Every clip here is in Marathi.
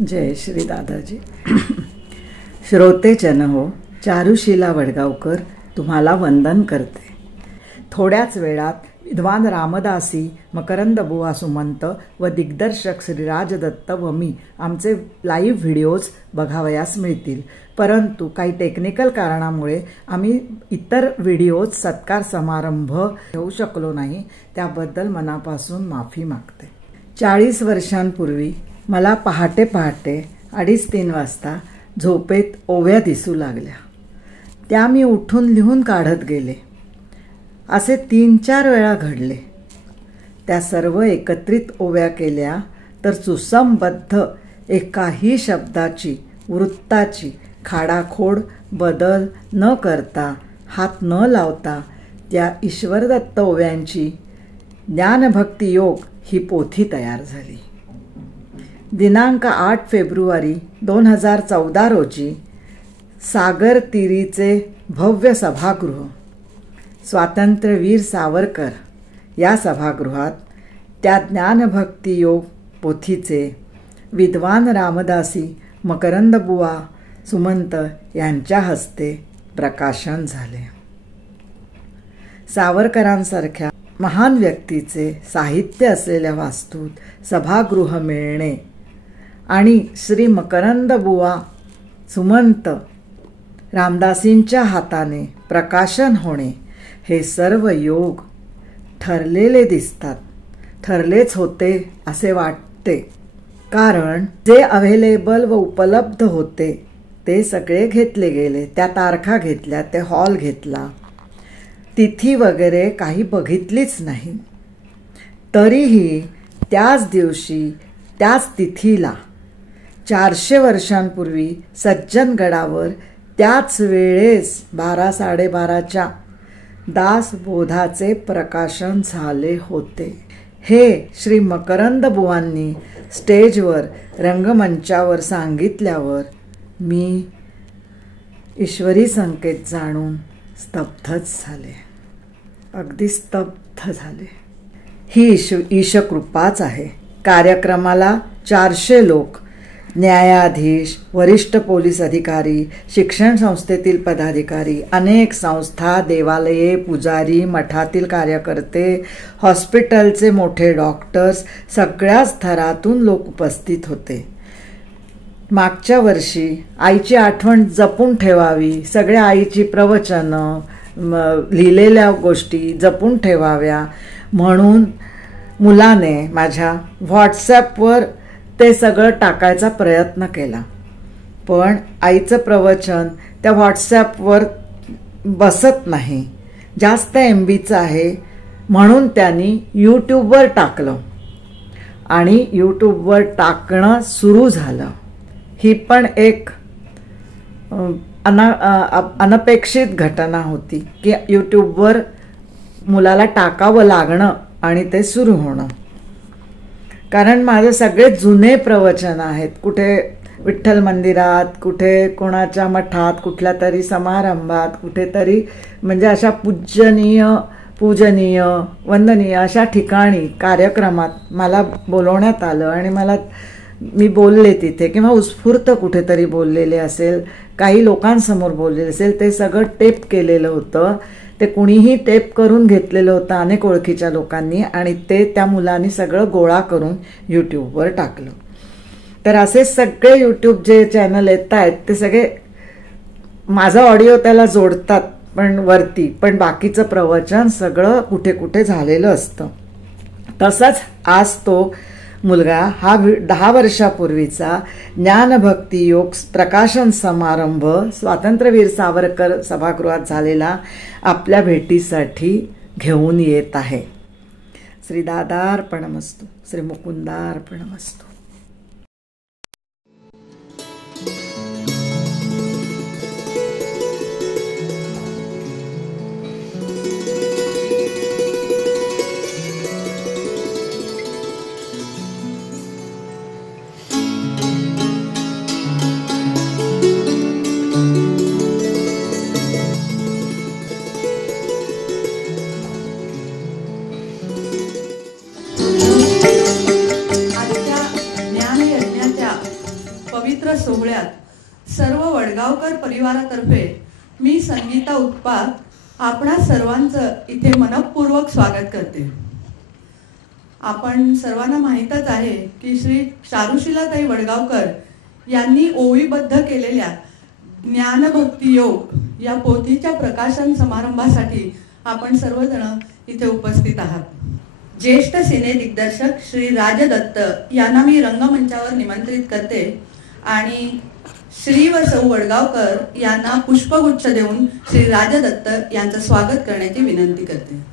जय श्री दादाजी. श्रोतेजन हो, चारुशीला वडगावकर तुम्हाला वंदन करते. थोड्याच वेळात विद्वान रामदासी, मकरंद बुवा सुमंत व दिग्दर्शक श्रीराज दत्त व मी आमचे लाईव्ह व्हिडिओज बघावयास मिळतील. परंतु काही टेक्निकल कारणामुळे आम्ही इतर व्हिडिओज सत्कार समारंभ घेऊ शकलो नाही. त्याबद्दल मनापासून माफी मागते. 40 वर्षांपूर्वी मला पहाटे 2:30-3 वाजता झोपेत ओव्या दिसू लागल्या. त्या मी उठून लिहून काढत गेले. असे 3-4 वेळा घडले. त्या सर्व एकत्रित ओव्या केल्या तर सुसंबद्ध एकाही शब्दाची, वृत्ताची खाडाखोड बदल न करता, हात न लावता त्या ईश्वरदत्त ओव्यांची ज्ञानभक्ती योग ही पोथी तयार झाली. दिनांक 8 फेब्रुवारी 2014 रोजी सागर तिरीचे भव्य सभागृह, स्वातंत्र्यवीर सावरकर या सभागृहात त्या ज्ञानभक्ती योग पोथीचे विद्वान रामदासी, मकरंद बुवा सुमंत यांच्या हस्ते प्रकाशन झाले. सावरकरांसारख्या महान व्यक्तीचे साहित्य असलेल्या वास्तूत सभागृह मिळणे आणि श्री मकरंद बुवा सुमंत रामदासींच्या हाताने प्रकाशन होणे हे सर्व योग ठरलेले दिसतात. ठरलेच होते असे वाटते, कारण जे अवेलेबल व उपलब्ध होते ते सगळे घेतले गेले. त्या तारखा घेतल्या, ते हॉल घेतला, तिथी वगैरे काही बघितलीच नाही. तरीही त्याच दिवशी त्याच तिथीला 400 वर्षांपूर्वी सज्जनगडावर त्याच वेळेस 12-12:30च्या दासबोधाचे प्रकाशन झाले होते. हे श्री मकरंद बुवांनी स्टेजवर, रंगमंचावर सांगितल्यावर मी ईश्वरी संकेत जाणून स्तब्धच झाले. अगदी स्तब्ध झाले. ही ईशकृपाच आहे. कार्यक्रमाला 400 लोक, न्यायाधीश, वरिष्ठ पोलीस अधिकारी, शिक्षण संस्थेतील पदाधिकारी, अनेक संस्था, देवालये, पुजारी, मठातील कार्यकर्ते, हॉस्पिटलचे मोठे डॉक्टर्स, सगळ्याच थरातून लोक उपस्थित होते. मागच्या वर्षी आईची आठवण जपून ठेवावी, सगळ्या आईची प्रवचनं, लिहिलेल्या गोष्टी जपून ठेवाव्या म्हणून मुलाने माझ्या व्हॉट्सॲपवर ते सगळं टाकायचा प्रयत्न केला. पण आईचं प्रवचन त्या व्हॉट्सॲपवर बसत नाही, जास्त MBचं आहे म्हणून त्यांनी यूट्यूबवर टाकलं आणि यूट्यूबवर टाकणं सुरू झालं. ही पण एक अनपेक्षित घटना होती की यूट्यूबवर मुलाला टाकावं लागणं आणि ते सुरू होणं. कारण माझे सगळे जुने प्रवचन आहेत, कुठे विठ्ठल मंदिरात, कुठे कोणाच्या मठात, कुठल्या तरी समारंभात, कुठेतरी म्हणजे अशा पूजनीय वंदनीय अशा ठिकाणी कार्यक्रमात मला बोलवण्यात आलं आणि मी बोलले तिथे, किंवा उत्स्फूर्त कुठेतरी बोललेले असेल, काही लोकांसमोर बोललेले असेल, ते सगळं टेप केलेलं होतं. ते कुणीही टेप करून घेतलेलं होतं अनेक ओळखीच्या लोकांनी आणि ते त्या मुलांनी सगळं गोळा करून यूट्यूबवर टाकलं. तर असे सगळे यूट्यूब जे चॅनल येत आहेत ते सगळे माझा ऑडिओ त्याला जोडतात पण वरती, पण बाकीचं प्रवचन सगळं कुठे कुठे झालेलं असतं. तसंच आज तो मुलगा हा 10 वर्षापूर्वीचा ज्ञानभक्ती योग प्रकाशन समारंभ स्वातंत्र्यवीर सावरकर सभागृहात झालेला आपल्या भेटीसाठी घेऊन येत आहे. श्री दादार्पणमस्तु, श्री मुकुंदार्पणमस्तु. आजच्या पवित्र सोहळ्यात सर्व वडगावकर परिवारातर्फे मी संगीता उत्पात आपणा सर्वांचं इथे मनपूर्वक स्वागत करते. आपण सर्वांना माहीतच आहे की श्री चारुशिलाताई वडगावकर यांनी ओवीबद्ध केलेल्या ज्ञानभक्ती योग या पोथीच्या प्रकाशन समारंभासाठी आपण सर्वजण इथे उपस्थित आहात. ज्येष्ठ सिने दिग्दर्शक श्री राजदत्त यांना मी रंगमंचावर निमंत्रित करते आणि श्री व सौ वडगावकर यांना पुष्पगुच्छ देऊन श्री राजदत्त यांचं स्वागत करण्याची विनंती करते.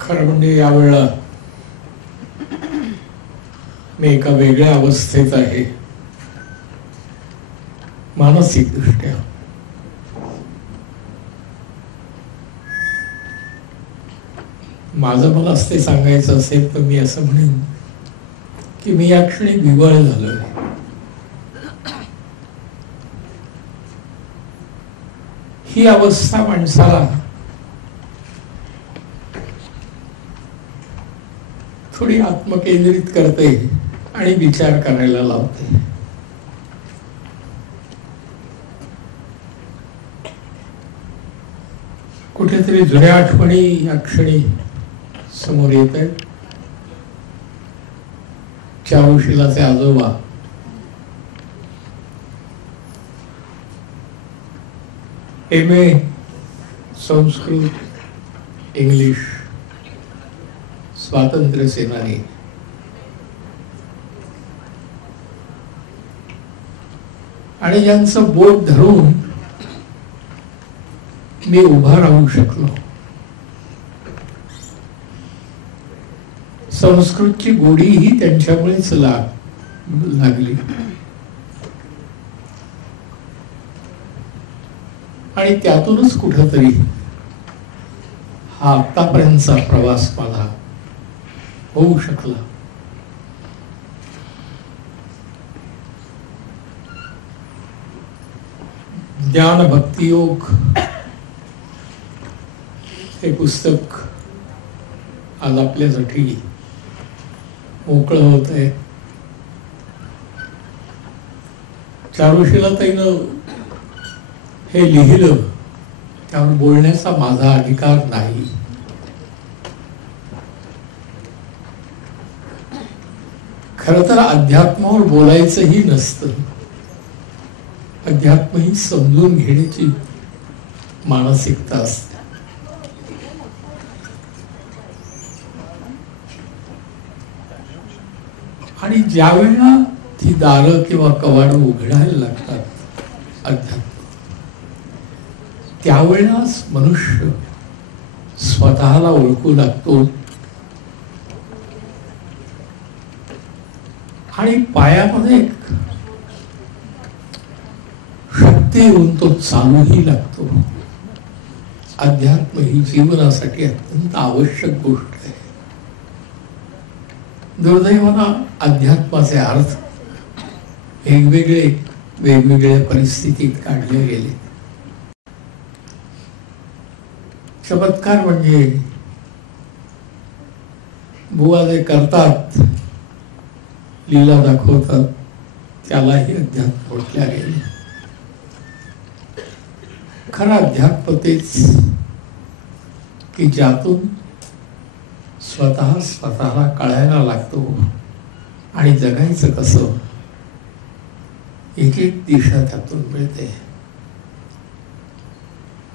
खरं म्हणजे यावेळेला मी एका वेगळ्या अवस्थेत आहे मानसिक दृष्ट्या. माझं मला ते सांगायचं असेल तर मी असं म्हणेन की मी या क्षणी विवळ झालोय. ही अवस्था माणसाला थोडी आत्मकेंद्रित करते आणि विचार करायला लावते. कुठेतरी जुन्या आठवणी या क्षणी समोर येत आहेत. चारुशिलाचे आजोबा MA संस्कृत इंग्लिश स्वातंत्र्य सेनानी आणि ज्यांचं बोट धरून मी उभा राहू शकलो. संस्कृतची गोडी ही त्यांच्यामुळेच लागली आणि त्यातूनच कुठेतरी हा आतापर्यंतचा प्रवास माझा होऊ शकला. ज्ञान भक्ती योग हे पुस्तक आज आपल्यासाठी मोकळं होत आहे. चारुशिलाताईनं हे लिहिलं त्यावर बोलण्याचा माझा अधिकार नाही. खरं तर अध्यात्मावर बोलायचंही नसतं. अध्यात्म ही समजून घेण्याची मानसिकता असते. आणि ज्या वेळेला ती दारं किंवा कवाडं उघडायला लागतात अध्यात्म, त्यावेळेलाच मनुष्य स्वतःला ओळखू लागतो आणि पायामध्ये शक्ती येऊन तो चालूही लागतो. अध्यात्म ही जीवनासाठी अत्यंत आवश्यक गोष्ट आहे. दुर्दैवाने अध्यात्माचे अर्थ वेगवेगळ्या परिस्थितीत काढले गेले. चमत्कार म्हणजे बुवा जे करतात, लीला दाखवतात, त्यालाही अध्यात्म म्हटल्या गेले. खरं अध्यात्म तेच की ज्यातून स्वतःला कळायला लागतो आणि जगायचं कसं एक एक दिशा त्यातून मिळते.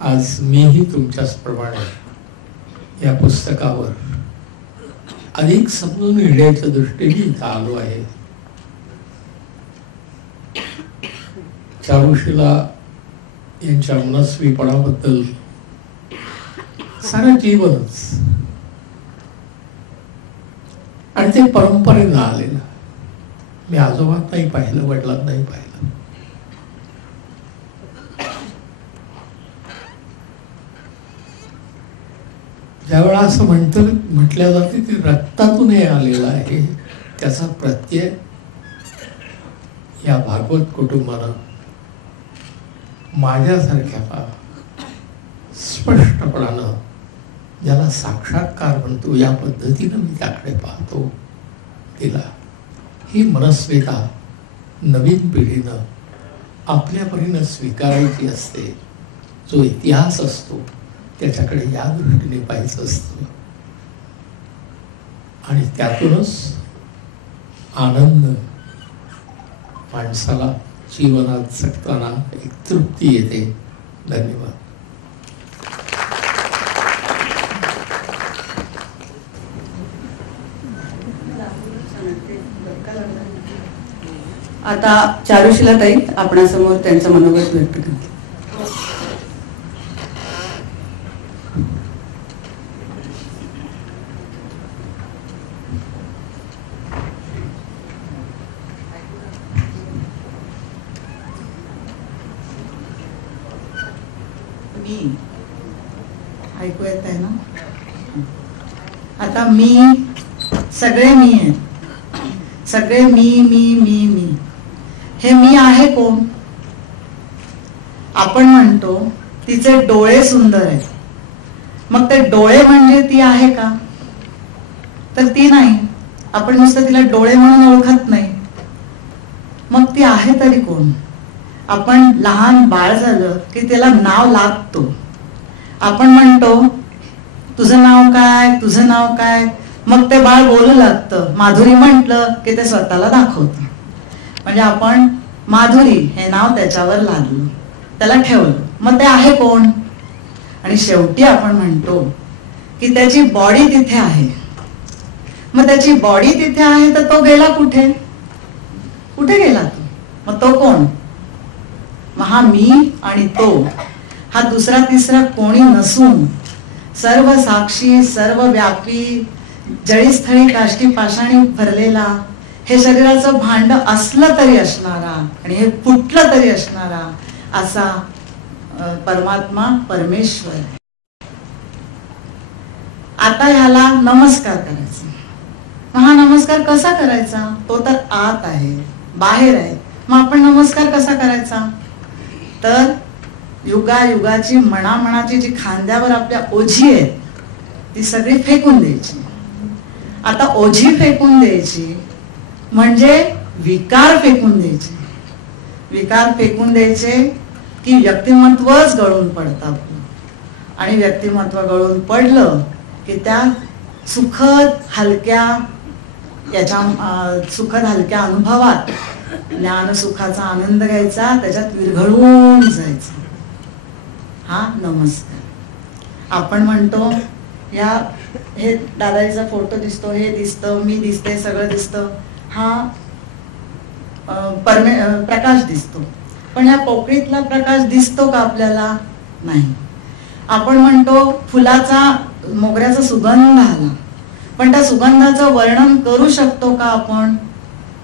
आज मीही तुमच्याचप्रमाणे या पुस्तकावर अधिक समजून घेण्याच्या दृष्टीने इथं आलो आहे. चारुशिला यांच्या मनस्वीपणाबद्दल सारं जीवनच आणि ते परंपरेनं आलेलं. मी आजोबात नाही पाहिलं, वडिलांत नाही पाहिलं. ज्यावेळा असं म्हटल्या जाते ते रक्तातून हे आलेलं आहे, त्याचा प्रत्यय या भागवत कुटुंबानं माझ्यासारख्या स्पष्टपणानं, ज्याला साक्षात्कार म्हणतो, या पद्धतीनं मी त्याकडे पाहतो, दिला. ही मनस्विता नवीन पिढीनं आपल्या परीनं स्वीकारायची असते. जो इतिहास असतो त्याच्याकडे या दृष्टीने पाहायचं असतं आणि त्यातूनच आनंद माणसाला जीवनात जगताना एक तृप्ती येते. धन्यवाद. आता चारुशिलाताई आपणासमोर त्यांचं मनोगत व्यक्त करतील. ऐकू येत आहे ना? आता मी, सगळे मी आहे, सगळे मी मी मी मी. हे मी आहे कोण? आपण म्हणतो तिचे डोळे सुंदर आहेत, मग ते डोळे म्हणजे ती आहे का? तर ती नाही. आपण नुसतं तिला डोळे म्हणून ओळखत नाही, मग ती आहे तरी कोण? आपण लहान बाळ झालं की त्याला नाव लागतो. आपण म्हणतो तुझं नाव काय, तुझं नाव काय, मग ते बाळ बोलू लागतं. माधुरी म्हटलं की ते स्वतःला दाखवतं. म्हणजे आपण माधुरी हे नाव त्याच्यावर लागलं, त्याला ठेवलं, मग ते आहे कोण? आणि शेवटी आपण म्हणतो की त्याची बॉडी तिथे आहे. मग त्याची बॉडी तिथे आहे तर तो गेला कुठे? कुठे गेला तो? मग तो कोण? मग हा मी आणि तो हा दुसरा तिसरा कोणी नसून सर्व साक्षी, सर्व व्यापी, जळीस्थळी काष्टी पाषाणी भरलेला, हे शरीराचं भांड असलं तरी असणारा आणि हे फुटलं तरी असणारा असा परमात्मा, परमेश्वर. आता ह्याला नमस्कार करायचा. मग हा नमस्कार कसा करायचा? तो तर आत आहे, बाहेर आहे. मग आपण नमस्कार कसा करायचा? तर युगायुगाची मनाची जी खांद्यावर आपल्या ओझी आहे ती सगळी फेकून द्यायची. आता ओझी फेकून द्यायची म्हणजे विकार फेकून द्यायचे. विकार फेकून द्यायचे की व्यक्तिमत्वच गळून पडतात. आणि व्यक्तिमत्व गळून पडलं की त्या सुखद हलक्या अनुभवात ज्ञान सुखाचा आनंद घ्यायचा, त्याच्यात विरघळून जायचं. हा नमस्कार. आपण म्हणतो हे दादाजीचा फोटो दिसतो, हे दिसतं, मी दिसते, सगळं दिसतं, हा प्रकाश दिसतो. पण ह्या पोकळीतला प्रकाश दिसतो का आपल्याला? नाही. आपण म्हणतो फुलाचा, मोगऱ्याचा सुगंध आला, पण त्या सुगंधाचं वर्णन करू शकतो का आपण?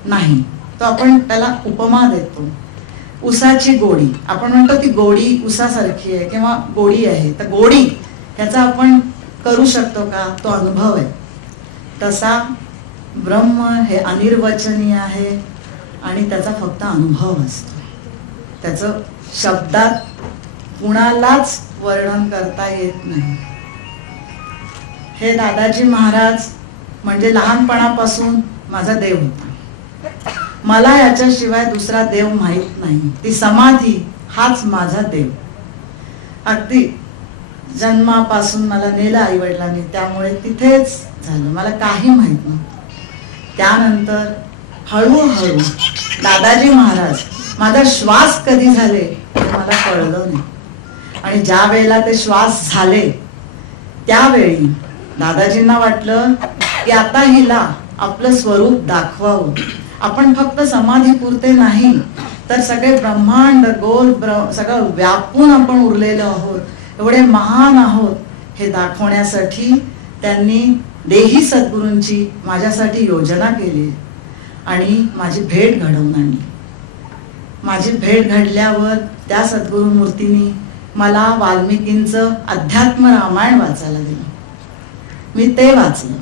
नाही. तो आपण त्याला उपमा देतो. उसाची गोडी, आपण म्हणतो ती गोडी उसासारखी आहे किंवा गोडी आहे, तर गोडी ह्याचा आपण करू शकतो का? तो अनुभव आहे. तसा ब्रह्म हे अनिर्वचनीय आहे आणि त्याचा फक्त अनुभव असतो. त्याचं शब्दात कुणालाच वर्णन करता येत नाही. हे दादाजी महाराज म्हणजे लहानपणापासून माझा देव होता. मला याच्याशिवाय दुसरा देव माहित नाही. ती समाधी हाच माझा देव. अगदी जन्मापासून मला नेलं आई वडिलांनी, त्यामुळे तिथेच झालं. मला काही माहित नव्हतं. त्यानंतर हळूहळू दादाजी महाराज माझा श्वास कधी झाले मला कळलं नाही. आणि ज्या वेळेला ते श्वास झाले त्यावेळी दादाजींना वाटलं की आता हिला आपलं स्वरूप दाखवावं. आपण फक्त समाधी पुरते नाही तर सगळे ब्रह्मांड गोल सगळं व्यापून आपण उरलेलो आहोत, एवढे महान आहोत हे दाखवण्यासाठी त्यांनी देही सद्गुरूंची माझ्यासाठी योजना केली आणि माझी भेट घडवून आणली. माझी भेट घडल्यावर त्या सद्गुरू मूर्तींनी मला वाल्मिकींचं अध्यात्म रामायण वाचायला दिलं. मी ते वाचलं.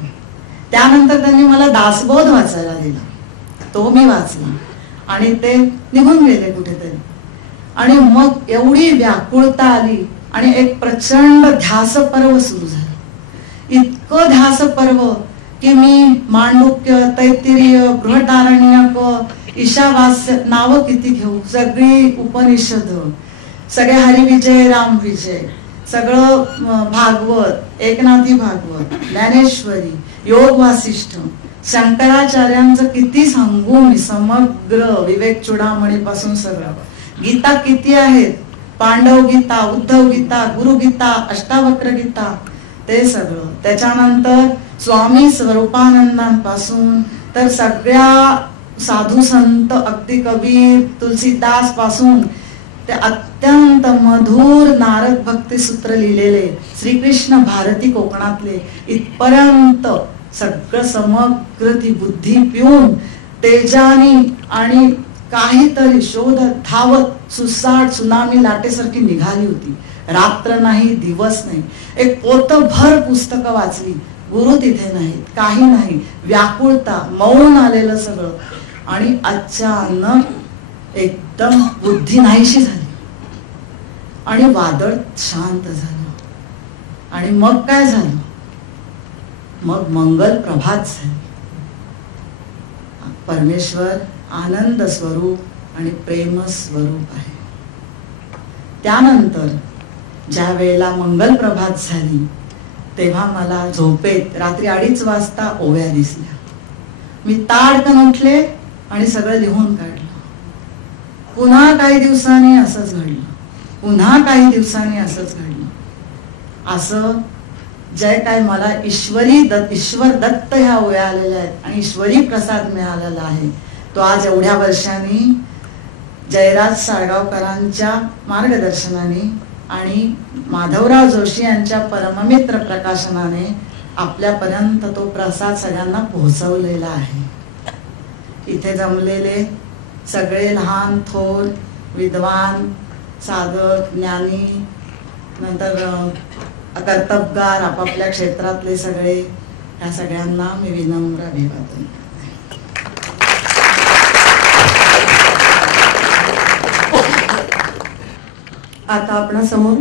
त्यानंतर त्यांनी मला दासबोध वाचायला दिला. तो मी वाचला आणि ते निघून गेले कुठेतरी. आणि मग एवढी व्याकुळता आली आणि एक प्रचंड ध्यास पर्व सुरू झालं. इतकं ध्यास पर्व की मी मांडुक्य, तैत्तिरीय, बृहदारण्यक, ईशावास्य नावं किती घेऊ. सगळी उपनिषद, सगळे हरिविजय, रामविजय, सगळं भागवत, एकनाथी भागवत, ज्ञानेश्वरी, योग वासिष्ठ, शंकराचार्यांचं किती सांगू मी. समग्र विवेक चुडामणीपासून सगळं. गीता किती आहेत, पांडव गीता, उद्धव गीता, गुरु गीता, अष्टावक्र गीता, ते सगळं. त्याच्यानंतर स्वामी स्वरूपानंदांपासून तर सगळ्या साधू संत, अगदी कबीर, तुलसीदास पासून ते अत्यंत मधुर नारद भक्ती सूत्र लिहिलेले, श्रीकृष्ण भारती कोकणातले, इथपर्यंत सगळं समग्र ती बुद्धी पिऊन तेजानी आणि काहीतरी शोध धावत सुसाट सुनामी लाटेसारखी निघाली होती. रात्र नाही, दिवस नाही. एक पोतभर पुस्तकं वाचली. गुरु तिथे नाहीत, काही नाही. व्याकुळता, मौन आलेलं सगळं. आणि अचानक एकदम बुद्धी नाहीशी झाली आणि वादळ शांत झालं. आणि मग काय झालं? मग मंगल प्रभात झाली. परमेश्वर आनंद स्वरूप आणि प्रेम स्वरूप आहे. त्यानंतर ज्या वेळेला मंगल प्रभात झाली तेव्हा मला झोपेत रात्री 2:30 वाजता ओव्या दिसल्या. मी ताडकन उठले आणि सगळं लिहून काढलं. पुन्हा काही दिवसांनी असंच घडलं, पुन्हा काही दिवसांनी असंच घडलं. असं जे काय मला ईश्वर दत्त ह्या ओव्या आलेल्या आहेत आणि ईश्वरी प्रसाद मिळालेला आहे, तो आज एवढ्या वर्षांनी जयराज साळगावकरांच्या मार्गदर्शनाने आणि माधवराव जोशी यांच्या परममित्र प्रकाशनाने आपल्यापर्यंत तो प्रसाद सगळ्यांना पोहोचवलेला आहे. इथे जमलेले सगळे लहान थोर, विद्वान, साधक, ज्ञानी, नंतर कर्तबगार, आपापल्या क्षेत्रातले सगळे, ह्या सगळ्यांना मी विनम्र अभिवादन. आता आपणा समोर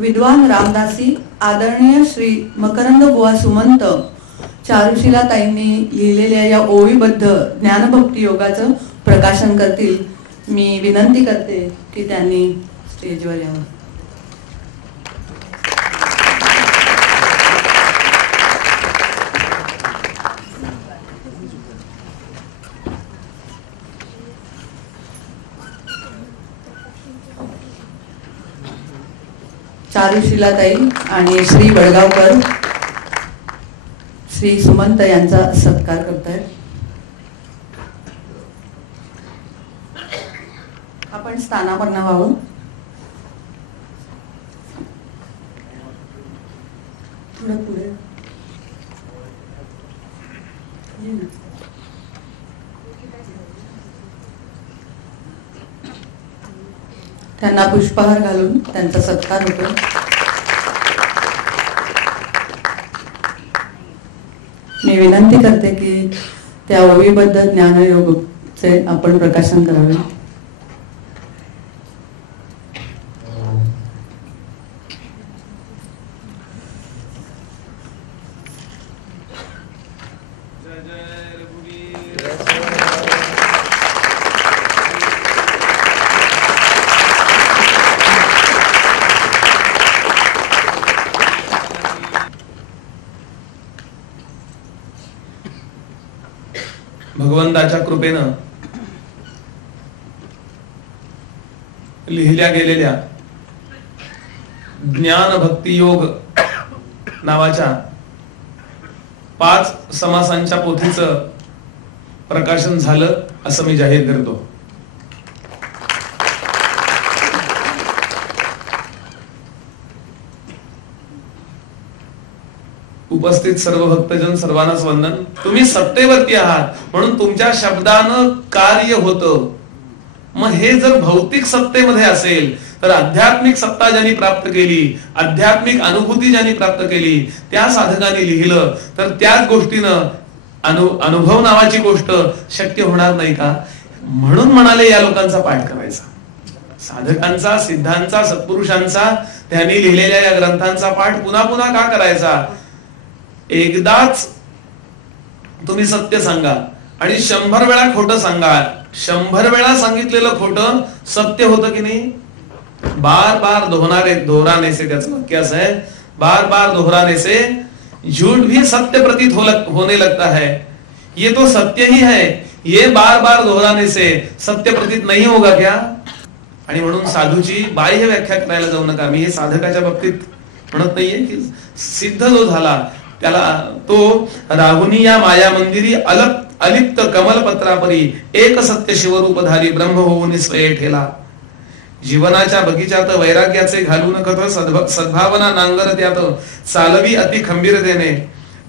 विद्वान रामदासी आदरणीय श्री मकरंद बुवा सुमंत चारुशिलाताईंनी लिहिलेल्या या ओवीबद्ध ज्ञानभक्ती योगाचं प्रकाशन करतील. मी विनंती करते की त्यांनी स्टेजवर यावं. चारुशिलाताई आणि श्री वडगावकर श्री सुमंत यांचा सत्कार करतायत. आपण स्थानावर व्हावं. थोडं पुढे त्यांना पुष्पहार घालून त्यांचा सत्कार होतो. मी विनंती करते की त्या ओवीबद्ध ज्ञानयोगचे आपण प्रकाशन करावे. भगवंताच्या कृपेनं लिहिल्या गेलेल्या ज्ञान भक्ती योग नावाच्या 5 समासांच्या पोथीचं प्रकाशन झालं असं मी जाहीर करतो. उपस्थित सर्व भक्तजन सर्वांनाच वंदन. तुम्ही सत्तेवरती आहात म्हणून तुमच्या शब्दानं कार्य होतं. मग हे जर भौतिक सत्तेमध्ये असेल तर आध्यात्मिक सत्ता ज्यांनी प्राप्त केली, आध्यात्मिक अनुभूती ज्यांनी प्राप्त केली, त्या साधकांनी लिहिलं तर त्याच गोष्टीनं अनुभव नावाची गोष्ट शक्य होणार नाही का? म्हणून म्हणाले या लोकांचा पाठ करायचा, साधकांचा, सिद्धांचा, सत्पुरुषांचा, त्यांनी लिहिलेल्या या ग्रंथांचा पाठ पुन्हा पुन्हा का करायचा? एकदाच तुम्ही सत्य सांगा आणि 100 वेळा खोटं सांगा. 100 वेळा सांगितलेलं खोटं सत्य होतं की नाही? बार बार दोहराने से, त्याचं वाक्य असं आहे, बार बार दोहराने से झूठ भी सत्य प्रतीत होने लगता है. ये तो सत्य ही है, ये बार बार दोहराने से सत्य प्रतीत नहीं होगा क्या? आणि म्हणून साधूची बाह्य व्याख्या करायला जाऊ नका. मी हे साधकाच्या बाबतीत म्हणत नाहीये की सिद्ध जो झाला त्याला तो राहुनी या माया मंदिरी अलिप्त कमलपत्रापरी एक सत्य शिवरूपधारी ब्रह्म होऊन स्वये ठेला. जीवनाच्या बगीच्यात वैराग्याचे घालून कथ सद्भावना नांगर त्यात चालवी अति खंबीरतेने.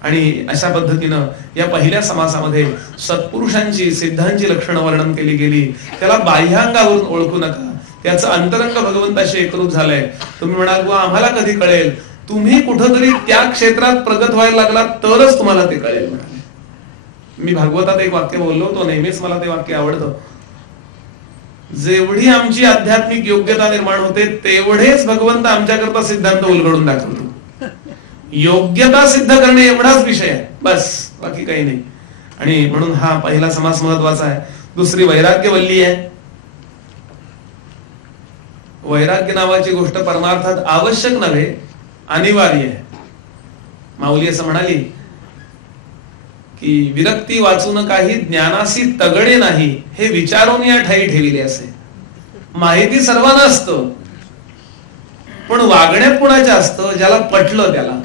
आणि अशा पद्धतीनं या पहिल्या समासामध्ये सत्पुरुषांची, सिद्धांची लक्षणं वर्णन केली गेली. त्याला बाह्यांगावरून ओळखू नका, त्याचं अंतरंग भगवंताशी एकरूप झालंय. तुम्ही म्हणाल आम्हाला कधी कळेल? तुम्ही कुठंतरी त्या क्षेत्रात प्रगत व्हायला लागला तरच तुम्हाला ते कळेल म्हणाले. मी भागवतात एक वाक्य बोललो होतो, नेहमीच मला ते वाक्य आवडतं. जेवढी आमची आध्यात्मिक योग्यता निर्माण होते तेवढेच भगवंत आमच्याकरता सिद्धांत उलगडून दाखवतो. योग्यता सिद्ध करणे एवढाच विषय आहे, बस, बाकी काही नाही. आणि म्हणून हा पहिला समास महत्वाचा आहे. दुसरी वैराग्यवल्ली आहे. वैराग्य नावाची गोष्ट परमार्थात आवश्यक नव्हे, अनिवार्य आहे. माऊली असं म्हणाली की विरक्ती वाचून काही ज्ञानासी तगडे नाही, हे विचारून या ठाई ठेविले असे. माहिती सर्वांना असतं, पण वागण्यात कोणाच्या असतं? ज्याला पटलं त्याला.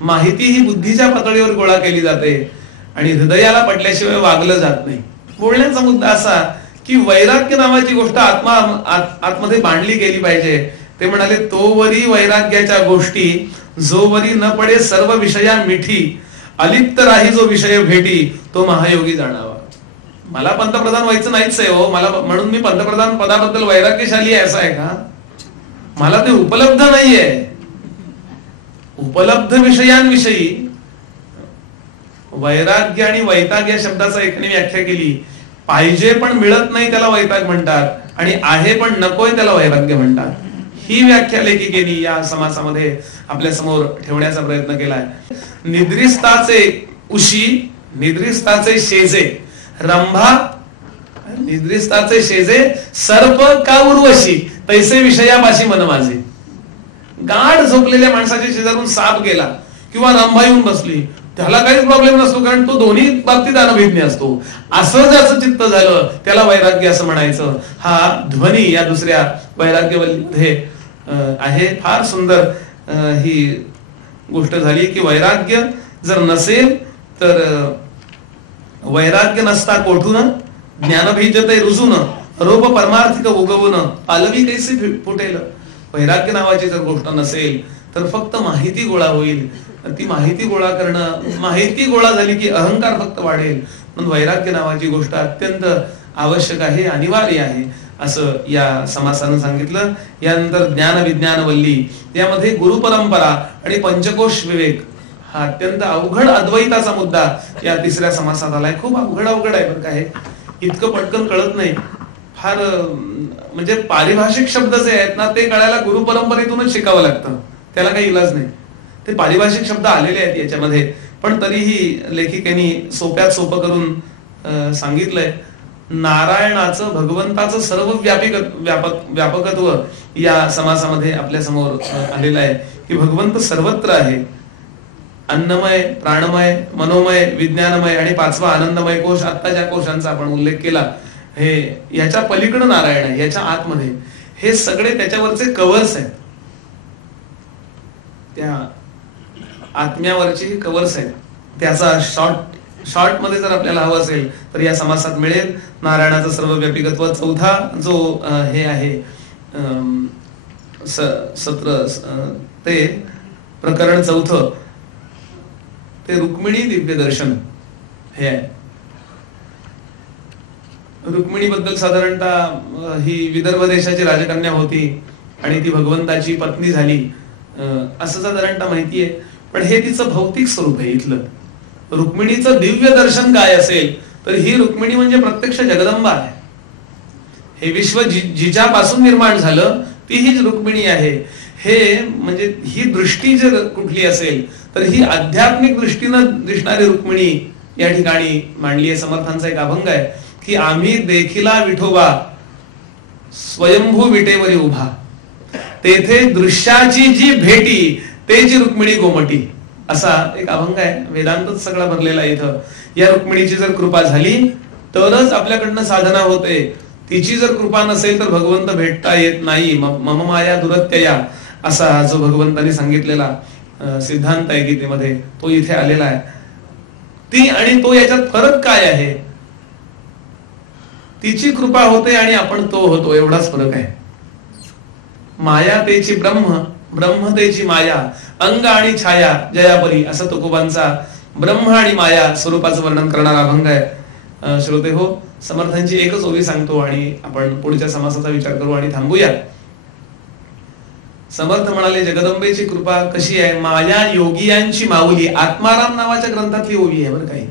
माहिती ही बुद्धीच्या पातळीवर गोळा केली जाते आणि हृदयाला पटल्याशिवाय वागलं जात नाही. बोलण्याचा मुद्दा असा की वैराग्य नावाची गोष्ट आतमध्ये बांधली गेली पाहिजे. ते म्हणाले तोवरी वैराग्याच्या गोष्टी, जोवरी न पडे सर्व विषया मिठी, अलिप्त राही जो विषय भेटी, तो महायोगी जाणावा. मला पंतप्रधान व्हायचं नाहीच आहे हो, मला म्हणून मी पंतप्रधान पदाबद्दल वैराग्यशाली आहे असं आहे का? मला ते उपलब्ध नाहीये. उपलब्ध विषयांविषयी वैराग्य आणि वैताग या शब्दाचा एकाने व्याख्या केली. पाहिजे पण मिळत नाही त्याला वैताग म्हणतात, आणि आहे पण नकोय त्याला वैराग्य म्हणतात. ही व्याख्या लेखिकेनी या समासामध्ये आपल्या समोर ठेवण्याचा प्रयत्न केलाय. निद्रिस्ताचे उशी, निद्रिस्ताचे शेजे रंभा, निद्रिस्ताचे शेजे सर्प का उर्वशी, तैसे विषयापाशी मन माझे. गाढ झोपलेल्या माणसाच्या शेजारून साप गेला किंवा रंभा येऊन बसली, त्याला काहीच प्रॉब्लेम नसतो, कारण तो दोन्ही बाबतीत अनभिज्ञ असतो. असं ज्याचं चित्त झालं त्याला वैराग्य असं म्हणायचं. हा ध्वनी या दुसऱ्या वैराग्यमध्ये आहे. फार सुंदर ही गोष्ट झाली की वैराग्य जर नसेल तर वैराग्य नसता कोठून, ज्ञानभीजते रुजून, रोप परमार्थिक उगवून, पालवी कैसे फुटेल. वैराग्य नावाची जर गोष्ट नसेल तर फक्त माहिती गोळा होईल. ती माहिती गोळा करणं, माहिती गोळा झाली की अहंकार फक्त वाढेल. म्हणून वैराग्य नावाची गोष्ट अत्यंत आवश्यक आहे, अनिवार्य आहे असं या समासानं सांगितलं. यानंतर ज्ञान विज्ञान वल्ली, यामध्ये गुरुपरंपरा आणि पंचकोश विवेक हा अत्यंत अवघड अद्वैताचा मुद्दा या तिसऱ्या समासात आलाय. खूप अवघड आहे बरं का, हे इतकं पटकन कळत नाही. फार म्हणजे पारिभाषिक शब्द जे आहेत ना ते कळायला गुरुपरंपरेतूनच शिकावं लागतं, त्याला काही इलाज नाही. ते पारिभाषिक शब्द आलेले आहेत याच्यामध्ये, पण तरीही लेखिकेनी सोप्यात सोपं करून सांगितलंय. नारायणाचं, भगवंताचं सर्व व्यापकत्व या समासामध्ये आपल्या समोर आलेलं आहे की भगवंत सर्वत्र आहे. अन्नमय, प्राणमय, मनोमय, विज्ञानमय आणि 5वा आनंदमय कोश, आता ज्या कोशांचा आपण उल्लेख केला, हे याच्या पलीकडे नारायण आहे. याच्या आतमध्ये हे सगळे त्याच्यावरचे कवर्स आहेत, त्या आत्म्यावरची कवर्स आहेत. त्याचा शॉर्ट मध्ये जर आपल्याला हवं असेल तर या समासात मिळेल. नारायणाचं सर्व व्यापिकत्व, चौथा जो हे आहे सत्र ते प्रकरण 4, ते रुक्मिणी दिव्य दर्शन हे आहे. रुक्मिणीबद्दल साधारणतः ही विदर्भ देशाची राजकन्या होती आणि ती भगवंताची पत्नी झाली असं साधारणतः माहिती आहे. पण हे तिचं भौतिक स्वरूप आहे. इथलं रुक्मिणीचं दिव्य दर्शन काय असेल तर ही रुक्मिणी म्हणजे प्रत्यक्ष जगदंबा आहे. हे विश्व जिच्यापासून निर्माण झालं ती हीच रुक्मिणी आहे. हे म्हणजे ही दृष्टी जर कुठली असेल तर ही आध्यात्मिक दृष्टीनं दिसणारी रुक्मिणी या ठिकाणी मांडली आहे. समर्थांचा एक अभंग आहे की आम्ही देखिला विठोबा स्वयंभू विटेवरी उभा, तेथे दृश्याची जी भेटी तेची रुक्मिणी गोमटी, असा एक अभंग आहे. वेदांतच सगळा भरलेला आहे इथं. या रुक्मिणीची जर कृपा झाली तरच आपल्याकडनं साधना होते. तिची जर कृपा नसेल तर भगवंत भेटता येत नाही. मम माया दुरत्यया असा जो भगवंतांनी सांगितलेला सिद्धांत आहे गीतेमध्ये तो इथे आलेला आहे. ती आणि तो याच्यात फरक काय आहे? तिची कृपा होते आणि आपण तो होतो, एवढाच फरक आहे. माया तेची ब्रह्म, ब्रह्म तेची माया, अंग आणि छाया जयापरी, असं तुकोबांचा ब्रह्म आणि माया स्वरूपाचं वर्णन करणारा अभंग आहे. श्रोते हो, समर्थांची एकच ओवी सांगतो आणि आपण पुढच्या समासाचा विचार करू आणि थांबूया. समर्थ म्हणाले जगदंबेची कृपा कशी आहे? माया योगियांची माऊली, आत्माराम नावाच्या ग्रंथातली ओवी आहे बरं. काही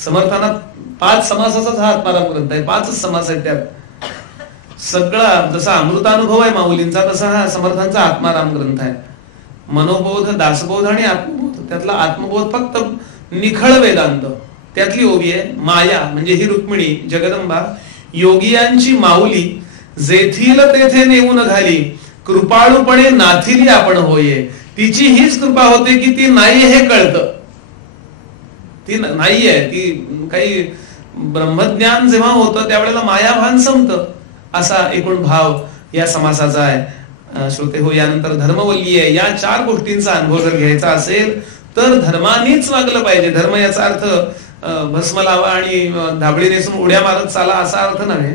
समर्थांना 5 समासाचाच हा आत्माराम ग्रंथ आहे. 5च समास आहेत त्यात. सगळा जसा अमृतानुभव आहे माऊलींचा तसा हा समर्थांचा आत्माराम ग्रंथ आहे. मनोबोध, दासबोध आणि आत्मबोध, त्यातला आत्मबोध फक्त निखळ वेदांत, त्यातली ओवी आहे. माया म्हणजे ही रुक्मिणी जगदंबा, योगियांची माऊली, जेथील तेथे नेऊन घाली, कृपाळूपणे नाथिली आपण होये. तिची हीच कृपा होते की ती नाही हे कळतं. ती नाहीये, ती काही ब्रह्मज्ञान जेव्हा होतं त्यावेळेला मायाभान संपतं, असा एकूण भाव या समासाचा आहे. श्रोते हो, यानंतर धर्मवल्ली आहे. या 4 गोष्टींचा अनुभव जर घ्यायचा असेल तर धर्मानीच वागलं पाहिजे. धर्म याचा अर्थ भस्म लावा आणि धाबळी नेसून उड्या मारत चाला असा अर्थ नव्हे.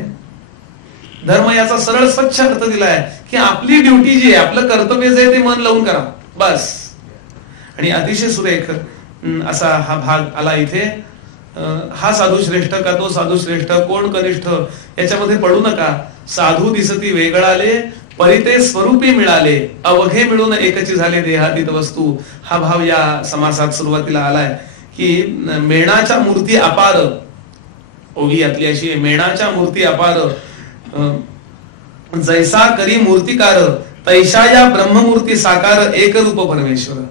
धर्म याचा सरळ स्वच्छ अर्थ दिलाय की आपली ड्युटी जी आहे, आपलं कर्तव्य जे आहे ते मन लावून करा बस. आणि अतिशय सुरेख असा हा भाग आला इथे. हा साधू श्रेष्ठ का तो साधू श्रेष्ठ, कोण कनिष्ठ याच्यामध्ये पडू नका. साधू दिसती वेगळाले, परिते स्वरूपी मिळाले, अवघे मिळून एकची झाले देहातीत वस्तू. हा भाव या समासात सुरुवातीला आलाय की मेणाच्या मूर्ती अपार, ओवी यातली अशी आहे, मेणाच्या मूर्ती अपार, जैसा करी मूर्तिकार, तैशा या ब्रह्ममूर्ती साकार, एक रूप परमेश्वर.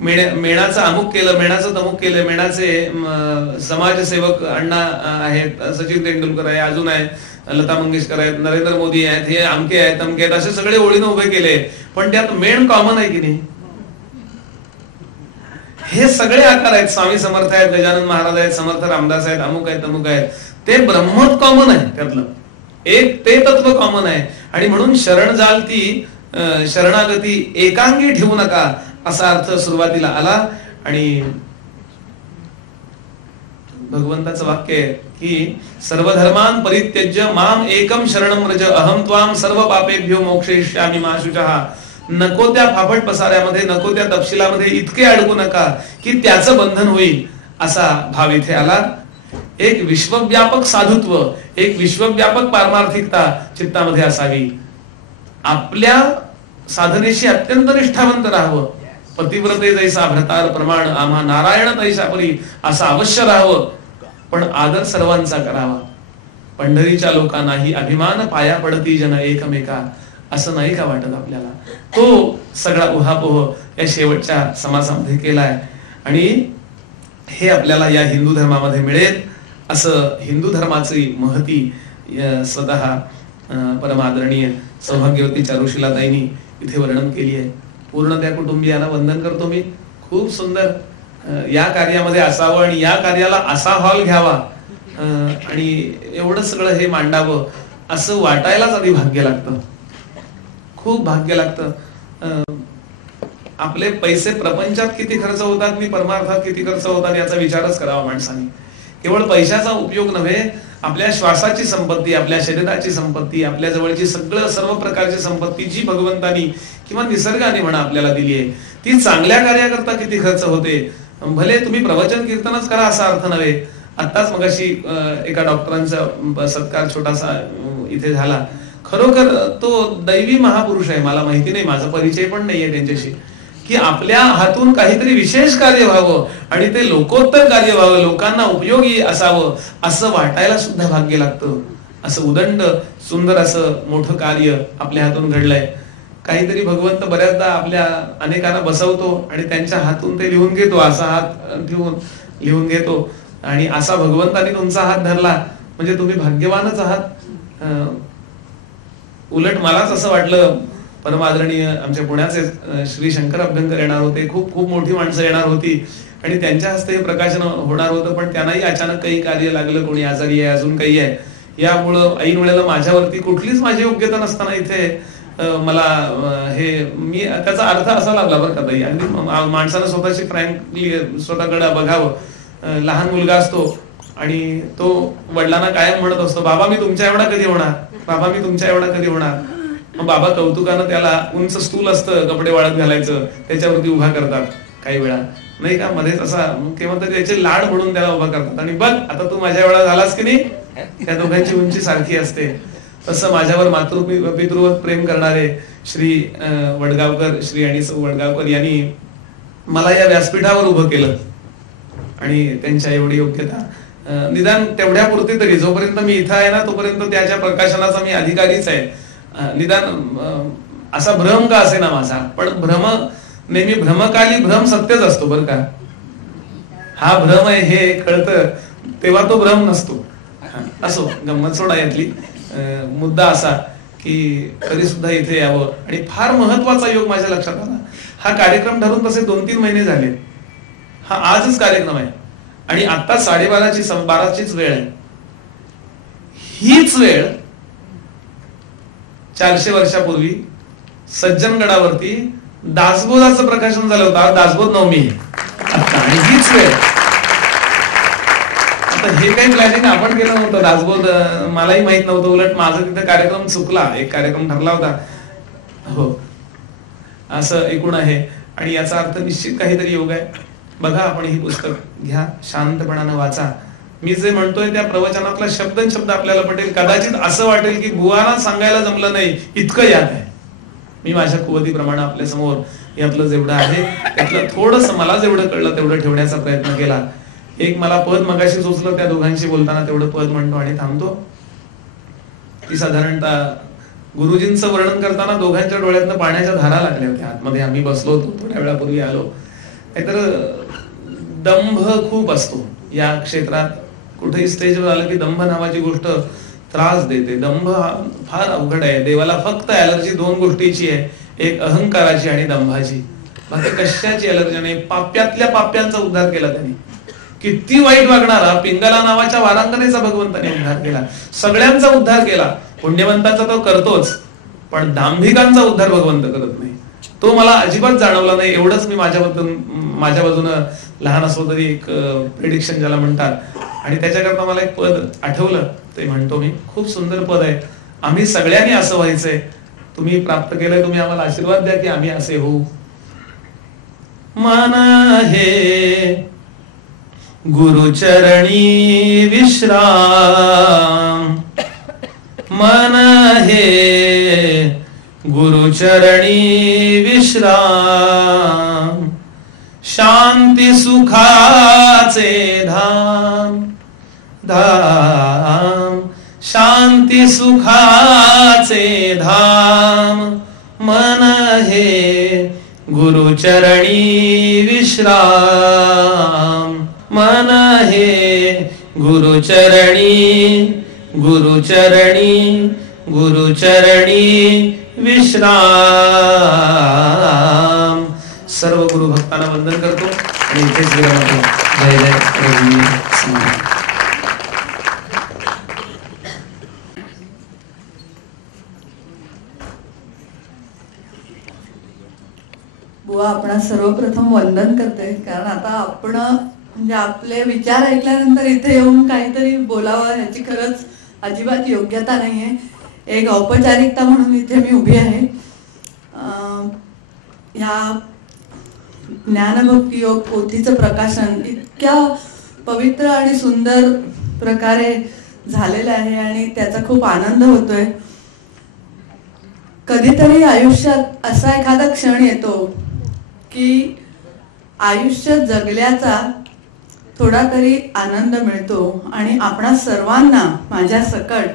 मेणाचं अमुक केलं, मेणाचं तमुक केलं. मेणाचे समाजसेवक अण्णा आहेत, सचिन तेंडुलकर आहे, अजून आहे, लता मंगेशकर आहेत, नरेंद्र मोदी आहेत, हे अमके आहेत, तमके आहेत, असे सगळे ओळीनं उभे केले. पण त्यात मेण कॉमन आहे की नाही? हे सगळे आकार आहेत. स्वामी समर्थ आहेत, गजानन महाराज आहेत, समर्थ रामदास आहेत, अमुक आहेत, तमुक आहेत. ते ब्रह्मच कॉमन आहे, त्यातलं एक ते तत्व कॉमन आहे. आणि म्हणून शरण जाल ती शरणागती एकांगी ठेवू नका असा अर्थ सुरुवातीला आला. आणि भगवंताचं वाक्य आहे की सर्वधर्मान परित्यज्य माम एकम शरणम व्रज, अहम त्वाम सर्व पापेभ्यो मोक्षयिष्यामि मा शुचः. नको त्या फाफट पसाऱ्यामध्ये, नको त्या तपशिलामध्ये इतके अडकू नका की त्याचं बंधन होईल, असा भाव इथे आला. एक विश्वव्यापक साधुत्व, एक विश्वव्यापक पारमार्थिकता चित्तामध्ये असावी. आपल्या साधनेशी अत्यंत निष्ठावंत राहावं. पतिव्रते जैसा भ्रतार प्रमाण, आम्हा नारायण तैसा परी, असं अवश्य राहावं. पण आदर सर्वांचा करावा. पंढरीच्या लोकांनाही अभिमान पाया पडती जन एकमेका, असं नाही का वाटत आपल्याला? तो सगळा उहापोह या शेवटच्या समासामध्ये केलाय. आणि हे आपल्याला या हिंदू धर्मामध्ये मिळेल असं हिंदू धर्माची महती स्वतः परमादरणीय सौभाग्यवती चारुशिलाताईंनी इथे वर्णन केली आहे. पूर्ण त्या कुटुंबियांना वंदन करतो मी. खूप सुंदर या कार्यामध्ये असावं आणि या कार्याला असा हॉल घ्यावा आणि एवढं सगळं हे मांडावं असं वाटायलाच आधी भाग्य लागतं, खूप भाग्य लागतं. आपले पैसे प्रपंचात किती खर्च होतात आणि परमार्थात किती खर्च होतात याचा विचारच करावा माणसाने. केवळ पैशाचा उपयोग नव्हे, आपल्या श्वासाची संपत्ती, आपल्या शरीराची संपत्ती, आपल्या जवळची सर्व प्रकारची संपत्ती जी भगवंतानी किंवा निसर्गाने म्हणा आपल्याला दिली आहे, ती चांगल्या कार्याकरता किती खर्च होते. भले तुम्ही प्रवचन कीर्तनच करा असा अर्थ नव्हे. आताच मगाशी एका डॉक्टरांचा सत्कार छोटासा इथे झाला. खरोखर तो दैवी महापुरुष आहे. मला माहिती नाही, माझा परिचय पण नाहीये त्यांच्याशी, की आपल्या हातून काहीतरी विशेष कार्य व्हावं आणि ते लोकोत्तर कार्य व्हावं, लोकांना उपयोगी असावं असं वाटायला सुद्धा भाग्य लागतं. असं उदंड सुंदर असं मोठं कार्य आपल्या हातून घडलंय. काहीतरी भगवंत बऱ्याचदा आपल्या अनेकांना बसवतो आणि त्यांच्या हातून ते लिहून घेतो, असा हात ठेवून लिहून घेतो. आणि असा भगवंताने तुमचा हात धरला म्हणजे तुम्ही भाग्यवानच आहात. उलट मलाच असं वाटलं, परमादरणीय आमच्या पुण्याचे श्री शंकर अभ्यंकर येणार होते, खूप खूप मोठी माणसं येणार होती आणि त्यांच्या हस्ते हे प्रकाशन होणार होतं, पण त्यांनाही अचानक काही कार्य लागलं, कोणी आजारी आहे, अजून काही आहे. यामुळं ऐन वेळेला माझ्यावरती कुठलीच माझी योग्यता नसताना इथे मला मी त्याचा अर्थ असा लागला बरं का ताई. अगदी माणसानं स्वतःची फ्रँकली स्वतःकडे बघावं. लहान मुलगा असतो आणि तो वडिलांना कायम म्हणत असतो, बाबा मी तुमच्या एवढा कधी होणार, बाबा मी तुमच्या एवढा कधी होणार. मग बाबा कौतुकानं त्याला उंच स्टूल असतं कपडे वाळत घालायचं, त्याच्यावरती उभा करतात काही वेळा, नाही का, मध्येच असा किंवा त्याचे लाड म्हणून त्याला उभा करतात. आणि बघ आता तू माझ्या वेळा झालास की नाही. त्या दोघांची उंची सारखी असते. तसं माझ्यावर पितृवत प्रेम करणारे श्री वडगावकर, श्री आणि सौ वडगावकर यांनी मला या व्यासपीठावर उभं केलं. आणि त्यांच्या एवढी योग्यता निदान तेवढ्या पुरती तरी, जोपर्यंत मी इथं आहे ना तोपर्यंत त्याच्या प्रकाशनाचा मी अधिकारीच आहे. निदान असा भ्रम का असे ना माझा, पण भ्रम नेहमी भ्रमकाली भ्रम सत्यच असतो बरं का. हा भ्रम आहे हे कळतं तेव्हा तो भ्रम नसतो. असो, गंमत सोडा यातली. मुद्दा असा की तरी सुद्धा इथे यावं. आणि फार महत्वाचा योग माझ्या लक्षात आला. हा कार्यक्रम ठरून तसे 2-3 महिने झाले. हा आजच कार्यक्रम आहे आणि आता 12:30ची वेळ आहे. हीच वेळ 400 वर्षापूर्वी सज्जनगडावरती दासबोधाचं प्रकाशन झालं होतं. दासबोध नवमी आणि हीच वेळ. आता हे काही प्लॅनिंग आपण केलं नव्हतं. दासबोध मलाही माहित नव्हतं. उलट माझा तिथे कार्यक्रम चुकला. एक कार्यक्रम ठरला होता. हो, असं एकूण आहे. आणि याचा अर्थ निश्चित काहीतरी योग आहे. बघा, आपण ही पुस्तक घ्या, शांतपणानं वाचा. मी जे म्हणतोय त्या प्रवचनातला शब्द आपल्याला पटेल. कदाचित असं वाटेल की बुवाना सांगायला जमलं नाही इतकं याद आहे. मी माझ्या कुवतीप्रमाणे आपल्या समोर यातलं जेवढं आहे त्यातलं थोडंसं मला जेवढं कळलं तेवढं ठेवण्याचा प्रयत्न केला. एक मला पद मगाशी सुचलं, त्या दोघांशी बोलताना तेवढं पद म्हणतो आणि थांबतो. ती साधारणतः गुरुजींचं वर्णन करताना दोघांच्या डोळ्यातनं पाण्याच्या धारा लागल्या होत्या. आतमध्ये आम्ही बसलो होतो, थोड्या वेळापूर्वी आलो. नाहीतर दंभ खूप असतो या क्षेत्रात. कुठेही स्टेजवर आलं की दंभ नावाची गोष्ट त्रास देते. दंभ फार अवघड आहे. देवाला फक्त ॲलर्जी 2 गोष्टीची आहे, एक अहंकाराची आणि दंभाची. बाकी कशाची ॲलर्जी नाही. पाप्यातल्या पाप्यांचा उद्धार केला त्यांनी. किती वाईट वागणारा पिंगला नावाच्या वारांगणेचा भगवंताने उद्धार केला. सगळ्यांचा उद्धार केला. पुण्यवंताचा तो करतोच, पण दांभिकांचा उद्धार भगवंत करत नाही. तो मला अजिबात जाणवला नाही. एवढंच मी माझ्या बाजूनं लहान असलो तरी एक प्रेडिक्शन ज्याला म्हणतात. आणि त्याच्याकरता मला एक पद आठवलं, ते म्हणतो मी. खूप सुंदर पद आहे. आम्ही सगळ्यांनी असं व्हायचंय. तुम्ही प्राप्त केलंय, तुम्ही आम्हाला आशीर्वाद द्या की आम्ही असे होऊ. मन हे गुरुचरणी विश्राम, मन हे गुरुचरणी विश्राम, शांती सुखाचे धाम धाम, शांती सुखाचे धाम, मन हे गुरुचरणी विश्राम, मन हे गुरुचरणी गुरुचरणी गुरुचरणी विश्राम. सर्व गुरु भक्तांना वंदन करतो आणि इथेच विराम होतो. जय जय रघुवीर समर्थ. बुवा, आपण सर्वप्रथम वंदन करते, कारण आता आपण म्हणजे आपले विचार ऐकल्यानंतर इथे येऊन काहीतरी बोलावं ह्याची खरंच अजिबात योग्यता नाहीये. एक औपचारिकता म्हणून इथे मी उभी आहे. ह्या ज्ञानभक्ती योग पोथीचं प्रकाशन इतक्या पवित्र आणि सुंदर प्रकारे झालेलं आहे आणि त्याचा खूप आनंद होतोय. कधीतरी आयुष्यात असा एखादा क्षण येतो की आयुष्य जगल्याचा थोडा तरी आनंद मिळतो आणि आपणा सर्वांना माझ्या सकट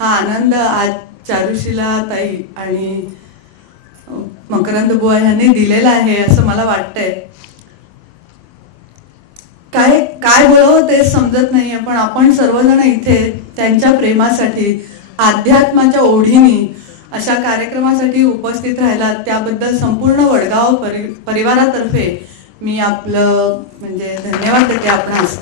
हा आनंद आज चारुशिला ताई आणि मकरंद बुवा यांनी दिलेला आहे असं मला वाटतंय. काय बोलावं ते समजत नाहीये, पण आपण सर्वजण इथे त्यांच्या प्रेमासाठी अध्यात्माच्या ओढीने अशा कार्यक्रमासाठी उपस्थित राहिला त्याबद्दल संपूर्ण वडगाव परिवारातर्फे मी आपलं म्हणजे धन्यवाद देते आपणास.